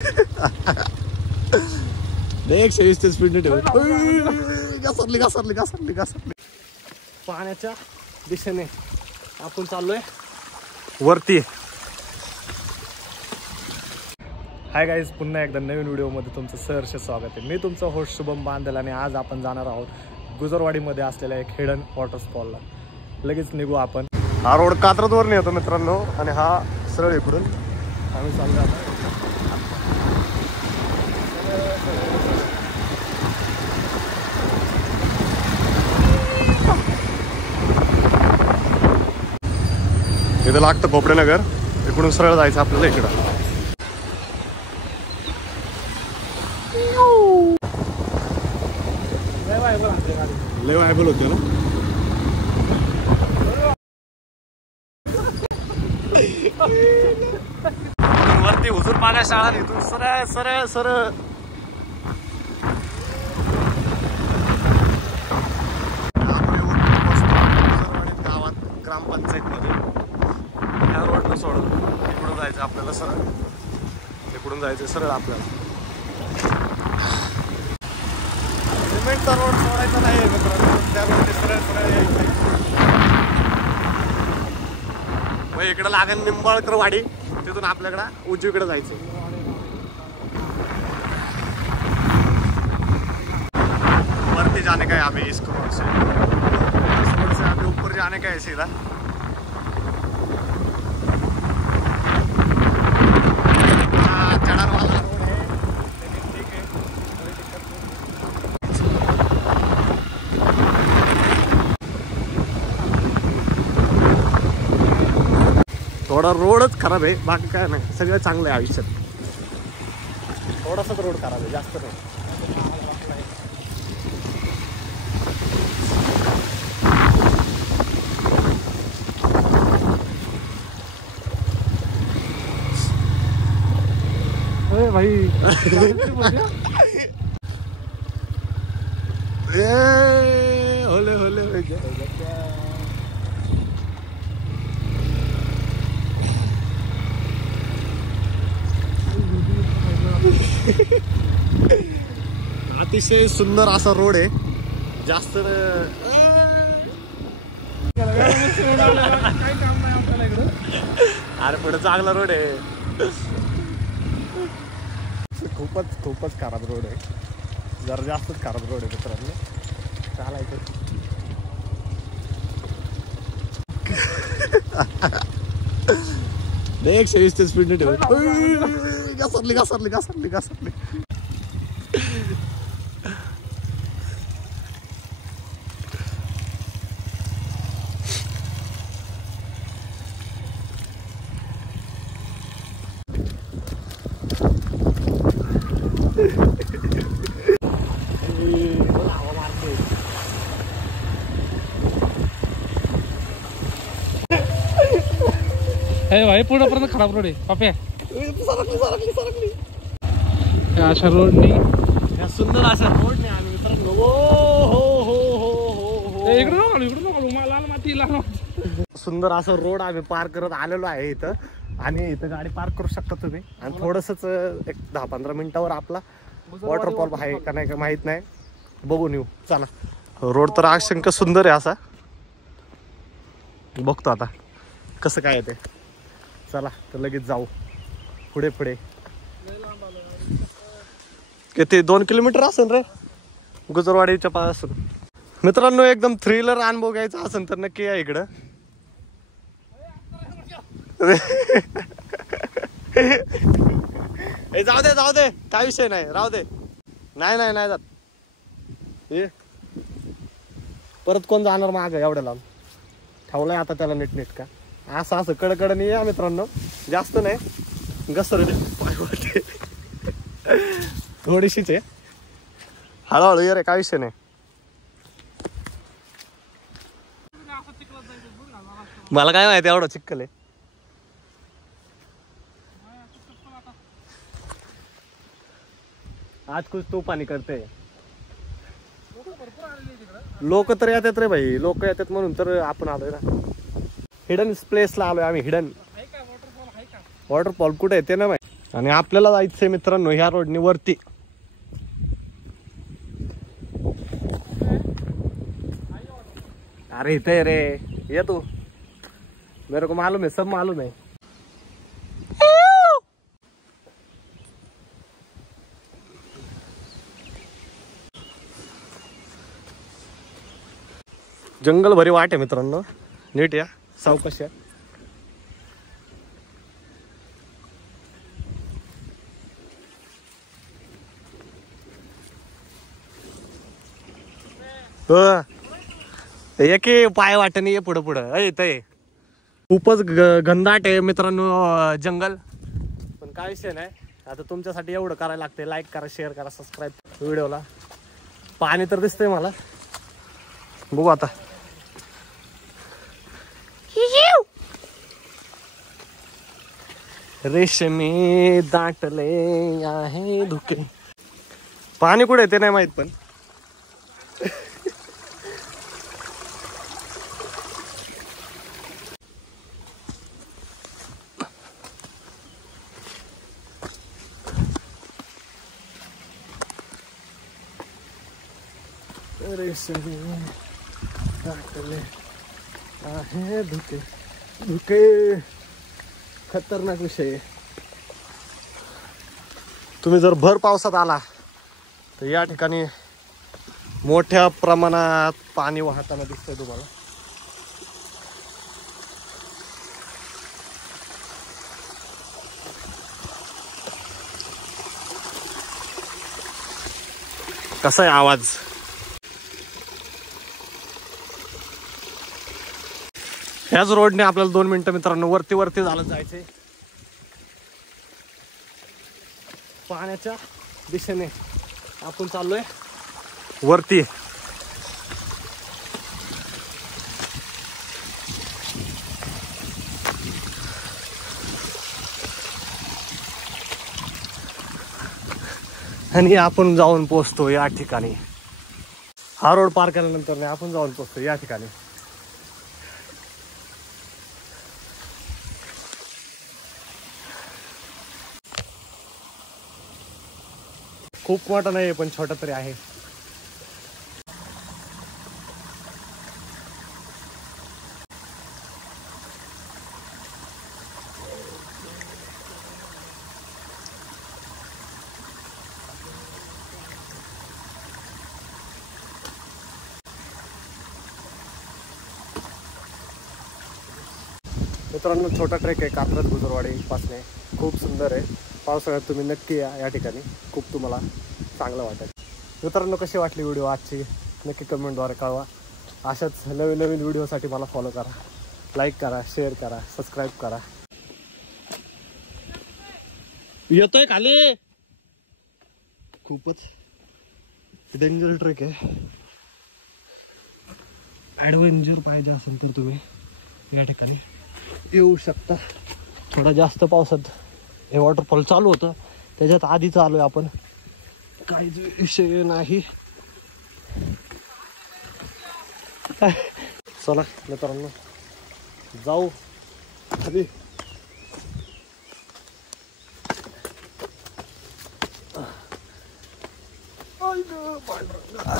120 speed ठेव. घसरली. पाण्याच्या दिशेने आपण चाललोय वरती. हाय गाईज, पुन्हा एकदा नवीन व्हिडिओमध्ये तुमचं सहर्ष स्वागत आहे. मी तुमचा होस्ट शुभम बांदल आणि आज आपण जाणार आहोत गुजरवाडीमध्ये असलेल्या एक हिडन वॉटरफॉलला. लगेच निघू आपण. हा रोड कात्रजवरून येतो मित्रांनो आणि हा सरळ इकडून आम्ही चाललो आता. इथं लागतं भोपडेनगर, इकडून सरळ जायचं आपल्याला इकडं. लय वायबल होते ना. वरती हुजूर पाण्या शाळा इथून सरळ गावात ग्रामपंचायत मध्ये ह्या रोडनं सोडून इकडून जायचं आपल्याला सरळ. इकडून जायचं सरळ आपल्याला. सिमेंटचा रोड सोडायचा नाही मित्रांनो, त्या रोडने सरळ यायचं. मग इकडं लागेल निंबाळकर वाडी, तिथून आपल्याकडं उजवीकडे जायचं. वरती जाने का है हमें इसको रोड से अभी ऊपर जाने का है सीधा. चढ़ान वाला रोड है लेकिन ठीक है, कोई दिक्कत नहीं. थोडा रोडच खराब आहे, बाकी काय नाही, सगळं चांगलं आहे आयुष्यात. थोडासाच रोड खराब आहे, जास्त नाही. भाई होले अतिशय सुंदर असा रोड आहे. जास्त अरे पुढे चांगला रोड आहे. खूपच खराब रोड आहे, जरा जास्तच खराब रोड आहे मित्रांनो. चालायचं 120 स्पीड ठेव. घसरली. भाई पूर्णपर्यंत खराब रोड आहे पाप्या. सरकली. अशा रोडनी, या सुंदर अशा रोडने आम्ही मित्रांनो इकडून लाल माती सुंदर असं रोड आम्ही पार करत आलेलो आहे इथं. आणि इथं गाडी पार्क करू शकता तुम्ही. आणि थोडंसंच एक 10-15 मिनिटावर आपला वॉटरफॉल आहे का नाही का माहित नाही, बघून येऊ. चला. रोड तर अशंक सुंदर आहे असा, बघतो आता कसं काय ते. चला तर लगेच जाऊ पुढे. किती 2 किलोमीटर असेल रे गुजरवाडीच्या पासून. मित्रांनो एकदम थ्रिलर अनुभव घ्यायचा असेल तर नक्की या इकडं. जाऊ दे काय विषय नाही, राहू दे. नाही जात. परत कोण जाणार माग एवढ्या लांब. ठेवलाय आता त्याला नीट का असं कडकडे या मित्रांनो, जास्त नाही. घसरली थोडीशीच आहे, हळूहळू ये रे, काय विषय नाही. मला काय माहिती एवढं चिक्कल आहे. आज कुछ तूफानी करते. लोक तर येतात रे भाई, लोक येतात म्हणून तर आपण आलोय ना. हिडन प्लेसला आलोय आम्ही. हिडन वॉटरफॉल कुठे आहे ते ना माहिती. आणि आपल्याला जायचंय मित्रांनो ह्या रोडनी वरती. अरे इथे रे, ये तू, मेरे को मालूम है, सब मालूम है. जंगल भरी वाट आहे मित्रांनो, नीट या, सावकाश या. एक पाय वाटणी ये पुढं पुढं येतंय. खूपच घनदाट आहे मित्रांनो जंगल. पण काय विषय नाही, आता तुमच्यासाठी एवढं करायला लागते. लाईक करा, शेअर करा, सबस्क्राईब व्हिडिओला. पाणी तर दिसतंय मला, बघू आता. रेशमी दाटले आहे धुके. पाणी कुठे ते नाही माहित, पण रेशमी दाटले आहे धुके. धुके खतरनाक विषय. तुम्ही जर भर पावसात आला तर या ठिकाणी मोठ्या प्रमाणात पाणी वाहताना दिसतंय तुम्हाला. कसा आहे आवाज. ह्याच रोडने आपल्याला 2 मिनिटं मित्रांनो वरती वरती झालं जायचंय. पाण्याच्या दिशेने आपण चाललोय वरती. आणि आपण जाऊन पोहोचतो या ठिकाणी. हा रोड पार केल्यानंतर आपण जाऊन पोहोचतो या ठिकाणी. खूप मोठा नाही पण छोटा तरी आहे. मित्रांनो छोटा ट्रेक आहे कात्रज गुजरवाडी पासने. खूप सुंदर आहे. पावसाळ्यात तुम्ही नक्की या ठिकाणी, खूप तुम्हाला चांगलं वाटेल. मित्रांनो कशी वाटली व्हिडिओ आजची नक्की कमेंटद्वारे कळवा. अशाच नवीन नवीन व्हिडिओसाठी मला फॉलो करा, लाईक करा, शेअर करा, सबस्क्राईब करा. येतोय खाली. खूपच डेंजर ट्रेक आहे. ॲडव्हेंचर पाहिजे असेल तर तुम्ही या ठिकाणी येऊ शकता. थोडा जास्त पावसात हे वॉटरफॉल चालू होतं, त्याच्यात आधी चालू आहे आपण, काहीच विषय नाही. चला मित्रांनो जाऊ खाली. पांढरा